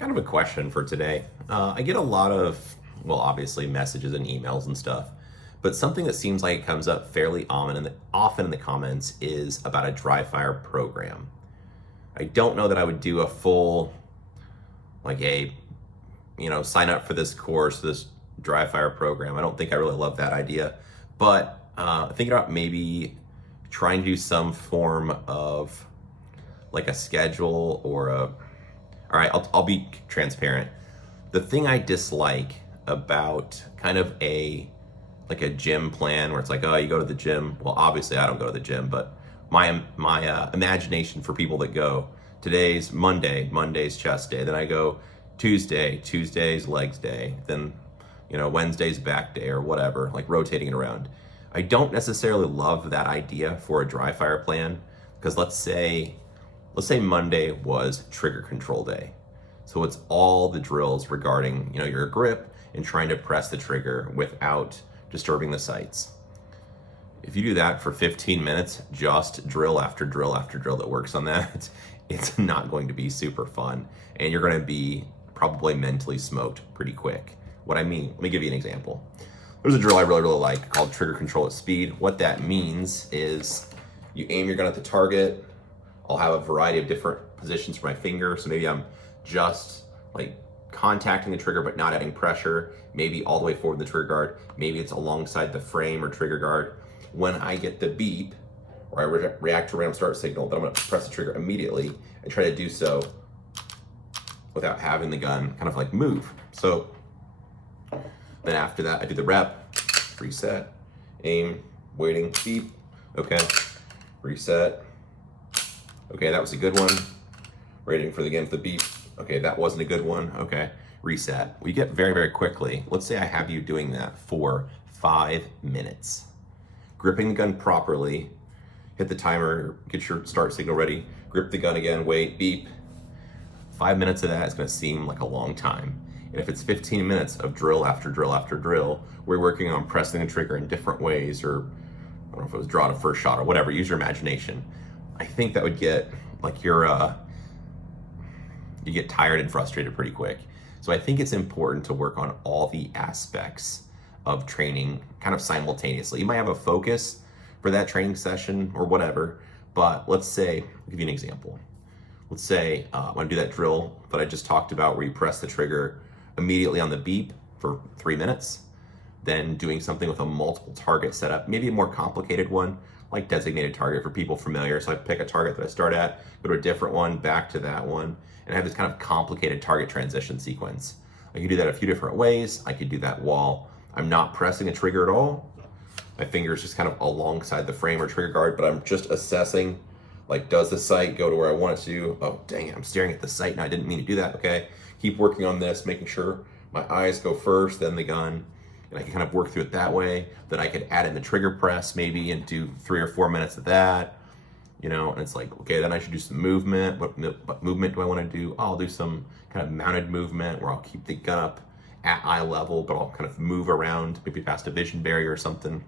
Kind of a question for today. I get a lot of, well, obviously messages and emails and stuff, but something that seems like it comes up fairly often in the comments is about a Dryfire program. I don't know that I would do a full, like sign up for this course, this Dryfire program. I don't think I really love that idea, but thinking about maybe trying to do some form of like a schedule or all right, I'll be transparent. The thing I dislike about kind of like a gym plan where it's like, oh, you go to the gym. Well, obviously I don't go to the gym, but my imagination for people that go, today's Monday's chest day. Then I go Tuesday's legs day. Then Wednesday's back day or whatever, like rotating it around. I don't necessarily love that idea for a Dryfire plan because let's say Monday was trigger control day. So it's all the drills regarding, your grip and trying to press the trigger without disturbing the sights. If you do that for 15 minutes, just drill after drill after drill that works on that, it's not going to be super fun. And you're going to be probably mentally smoked pretty quick. What I mean, let me give you an example. There's a drill I really, really like called trigger control at speed. What that means is you aim your gun at the target. I'll have a variety of different positions for my finger. So maybe I'm just like contacting the trigger but not adding pressure. Maybe all the way forward in the trigger guard. Maybe it's alongside the frame or trigger guard. When I get the beep, or I react to a random start signal, then I'm gonna press the trigger immediately and try to do so without having the gun kind of like move. So then after that, I do the rep, reset, aim, waiting, beep, okay, reset. Okay, that was a good one. Waiting for the beep. Okay, that wasn't a good one. Okay, reset. We get very, very quickly. Let's say I have you doing that for 5 minutes. Gripping the gun properly, hit the timer, get your start signal ready, grip the gun again, wait, beep. 5 minutes of that is gonna seem like a long time. And if it's 15 minutes of drill after drill after drill, we're working on pressing the trigger in different ways, or I don't know if it was draw to first shot or whatever, use your imagination. I think that would get like you get tired and frustrated pretty quick. So I think it's important to work on all the aspects of training kind of simultaneously. You might have a focus for that training session or whatever, but let's say, I'll give you an example. Let's say I'm gonna do that drill that I just talked about where you press the trigger immediately on the beep for 3 minutes, then doing something with a multiple target setup, maybe a more complicated one, like designated target for people familiar. So I pick a target that I start at, go to a different one, back to that one, and I have this kind of complicated target transition sequence. I could do that a few different ways. I could do that while I'm not pressing a trigger at all. My finger's just kind of alongside the frame or trigger guard, but I'm just assessing, like, does the sight go to where I want it to? Oh, dang it, I'm staring at the sight and I didn't mean to do that. Okay, keep working on this, making sure my eyes go first, then the gun. And I can kind of work through it that way. Then I could add in the trigger press maybe and do 3 or 4 minutes of that, and it's like, okay, then I should do some movement. What movement do I want to do? I'll do some kind of mounted movement where I'll keep the gun up at eye level, but I'll kind of move around, maybe past a vision barrier or something.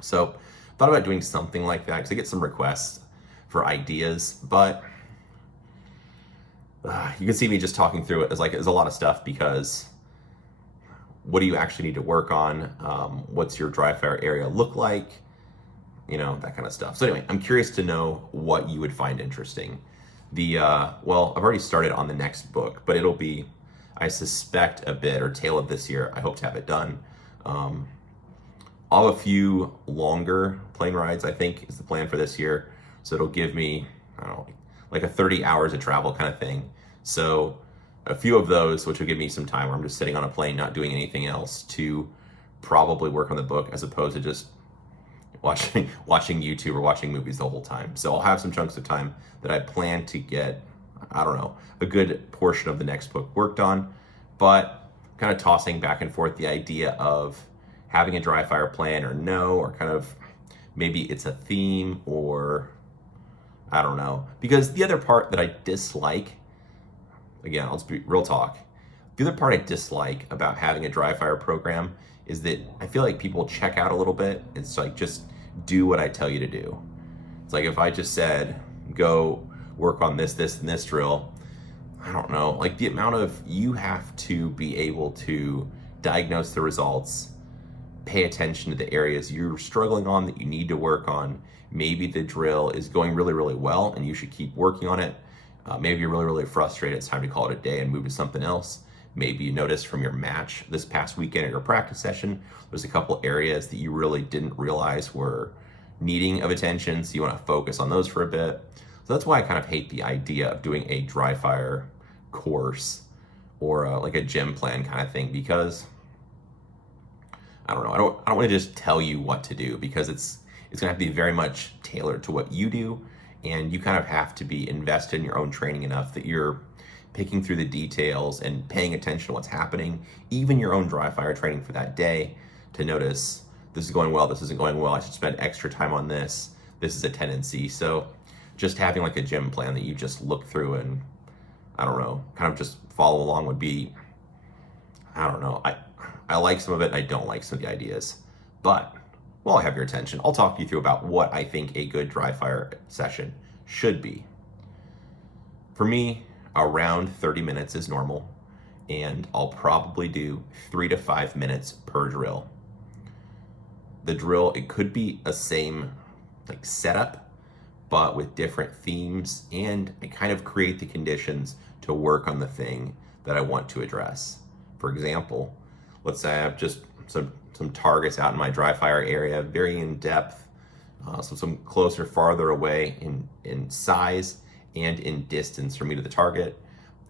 So thought about doing something like that because I get some requests for ideas, but you can see me just talking through it. It's a lot of stuff because what do you actually need to work on? What's your Dryfire area look like? That kind of stuff. So anyway, I'm curious to know what you would find interesting. Well, I've already started on the next book, but it'll be, I suspect, a bit or tail of this year. I hope to have it done. I'll have a few longer plane rides, I think, is the plan for this year. So it'll give me, I don't know, like a 30 hours of travel kind of thing. So a few of those, which will give me some time where I'm just sitting on a plane, not doing anything else, to probably work on the book as opposed to just watching YouTube or watching movies the whole time. So I'll have some chunks of time that I plan to get, I don't know, a good portion of the next book worked on, but kind of tossing back and forth the idea of having a Dryfire plan or no, or kind of maybe it's a theme or I don't know. Because the other part that I dislike, again, I'll just be real talk. The other part I dislike about having a Dryfire program is that I feel like people check out a little bit. It's like, just do what I tell you to do. It's like if I just said, go work on this, and this drill, I don't know, like the amount of, you have to be able to diagnose the results, pay attention to the areas you're struggling on that you need to work on. Maybe the drill is going really, really well and you should keep working on it. Maybe you're really, really frustrated. It's time to call it a day and move to something else. Maybe you noticed from your match this past weekend or your practice session, there's a couple areas that you really didn't realize were needing of attention. So you want to focus on those for a bit. So that's why I kind of hate the idea of doing a Dryfire course or like a gym plan kind of thing, because I don't know. I don't want to just tell you what to do, because it's going to have to be very much tailored to what you do, and you kind of have to be invested in your own training enough that you're picking through the details and paying attention to what's happening, even your own Dryfire training for that day, to notice this is going well, this isn't going well, I should spend extra time on this, this is a tendency. So just having like a gym plan that you just look through and, I don't know, kind of just follow along would be, I don't know, I like some of it and I don't like some of the ideas. But while I have your attention, I'll talk you through about what I think a good Dryfire session should be. For me, around 30 minutes is normal, and I'll probably do 3 to 5 minutes per drill. The drill, it could be a same like setup, but with different themes, and I kind of create the conditions to work on the thing that I want to address. For example, let's say I have just some targets out in my Dryfire area, very in depth, so some closer, farther away in size and in distance from me to the target.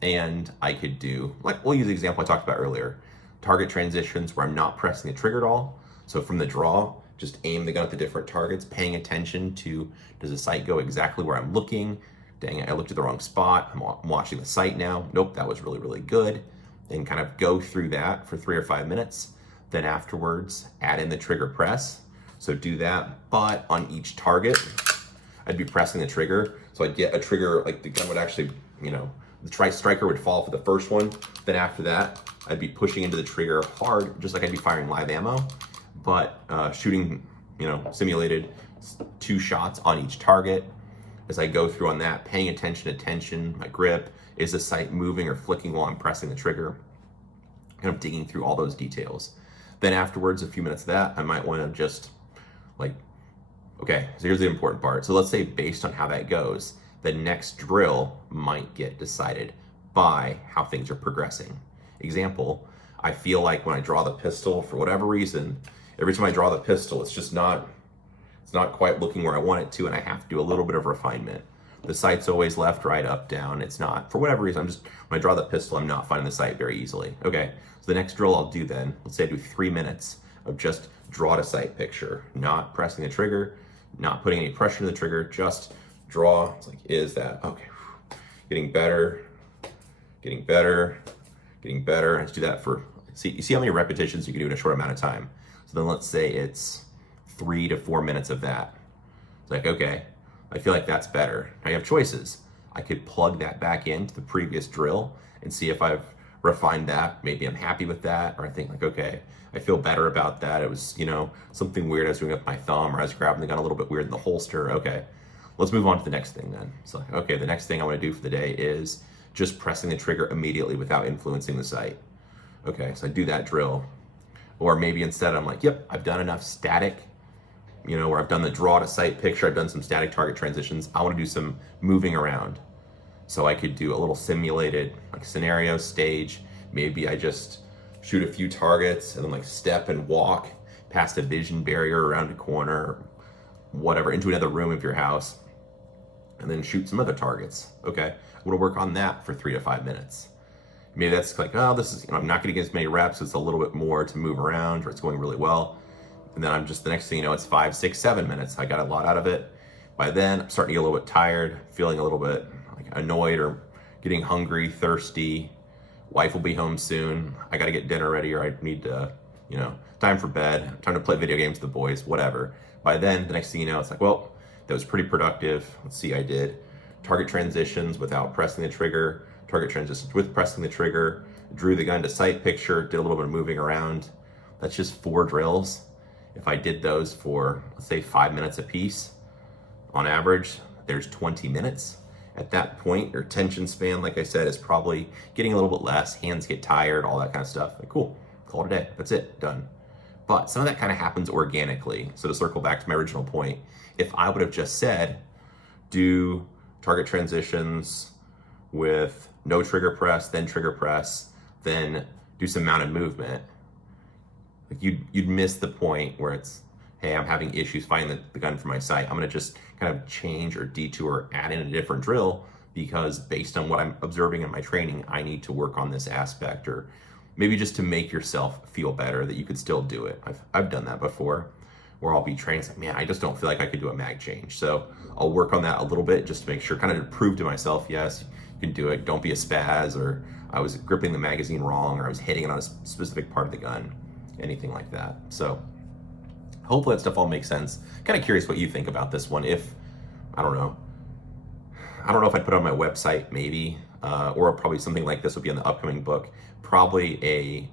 And I could do, like, we'll use the example I talked about earlier, target transitions where I'm not pressing the trigger at all. So from the draw, just aim the gun at the different targets, paying attention to, does the sight go exactly where I'm looking? Dang it, I looked at the wrong spot. I'm watching the sight now. Nope, that was really, really good. And kind of go through that for 3 or 5 minutes. Then afterwards, add in the trigger press. So do that, but on each target, I'd be pressing the trigger. So I'd get a trigger, like the gun would actually, the striker would fall for the first one. Then after that, I'd be pushing into the trigger hard, just like I'd be firing live ammo, but shooting, simulated 2 shots on each target. As I go through on that, paying attention to tension, my grip, is the sight moving or flicking while I'm pressing the trigger? Kind of digging through all those details. Then afterwards, a few minutes of that, I might want to just okay, so here's the important part. So let's say based on how that goes, the next drill might get decided by how things are progressing. Example, I feel like when I draw the pistol, for whatever reason, every time I draw the pistol, it's not quite looking where I want it to, and I have to do a little bit of refinement. The sight's always left, right, up, down. It's not, for whatever reason, when I draw the pistol, I'm not finding the sight very easily. Okay, so the next drill I'll do then, let's say I do 3 minutes of just draw to sight picture, not pressing the trigger, not putting any pressure to the trigger, just draw. It's like, is that, okay, getting better, getting better, getting better. Let's do that for, you see how many repetitions you can do in a short amount of time. So then let's say it's 3 to 4 minutes of that. It's like, okay, I feel like that's better. Now you have choices. I could plug that back into the previous drill and see if I've refined that. Maybe I'm happy with that, or I think like, okay, I feel better about that. It was, something weird I was doing with my thumb, or I was grabbing the gun a little bit weird in the holster. Okay, let's move on to the next thing then. So, okay, the next thing I want to do for the day is just pressing the trigger immediately without influencing the sight. Okay, so I do that drill. Or maybe instead I'm like, yep, I've done enough static, where I've done the draw to sight picture, I've done some static target transitions. I want to do some moving around. So I could do a little simulated scenario stage. Maybe I just shoot a few targets and then step and walk past a vision barrier around a corner, whatever, into another room of your house, and then shoot some other targets. Okay, I'm gonna work on that for 3 to 5 minutes. Maybe that's like, oh, this is, I'm not gonna get as many reps, it's a little bit more to move around, or it's going really well. And then I'm just, the next thing you know, it's 5, 6, 7 minutes. I got a lot out of it. By then, I'm starting to get a little bit tired, feeling a little bit annoyed or getting hungry, thirsty. Wife will be home soon. I gotta get dinner ready, or I need to, time for bed, time to play video games with the boys, whatever. By then, the next thing you know, it's like, well, that was pretty productive. Let's see, I did target transitions without pressing the trigger, target transitions with pressing the trigger, drew the gun to sight picture, did a little bit of moving around. That's just 4 drills. If I did those for, let's say, 5 minutes a piece, on average, there's 20 minutes. At that point, your attention span, like I said, is probably getting a little bit less. Hands get tired, all that kind of stuff. Like, cool, call it a day. That's it, done. But some of that kind of happens organically. So to circle back to my original point, if I would have just said, do target transitions with no trigger press, then do some mounted movement, like you'd miss the point where it's, hey, I'm having issues finding the gun for my sight. I'm gonna just kind of change or detour, add in a different drill because based on what I'm observing in my training, I need to work on this aspect, or maybe just to make yourself feel better that you could still do it. I've done that before where I'll be training, it's like, man, I just don't feel like I could do a mag change. So I'll work on that a little bit just to make sure, kind of to prove to myself, yes, you can do it. Don't be a spaz, or I was gripping the magazine wrong, or I was hitting it on a specific part of the gun, anything like that. So hopefully that stuff all makes sense. Kind of curious what you think about this one. If, I don't know if I'd put it on my website, maybe, or probably something like this would be in the upcoming book. Probably a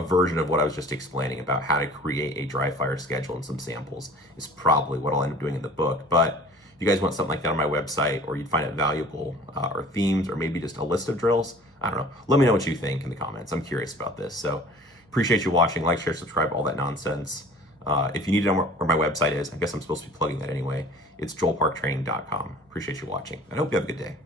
version of what I was just explaining about how to create a dry fire schedule and some samples is probably what I'll end up doing in the book. But if you guys want something like that on my website, or you'd find it valuable, or themes, or maybe just a list of drills, I don't know. Let me know what you think in the comments. I'm curious about this. So appreciate you watching. Like, share, subscribe, all that nonsense. If you need to know where my website is, I guess I'm supposed to be plugging that anyway. It's joelparktraining.com. Appreciate you watching. I hope you have a good day.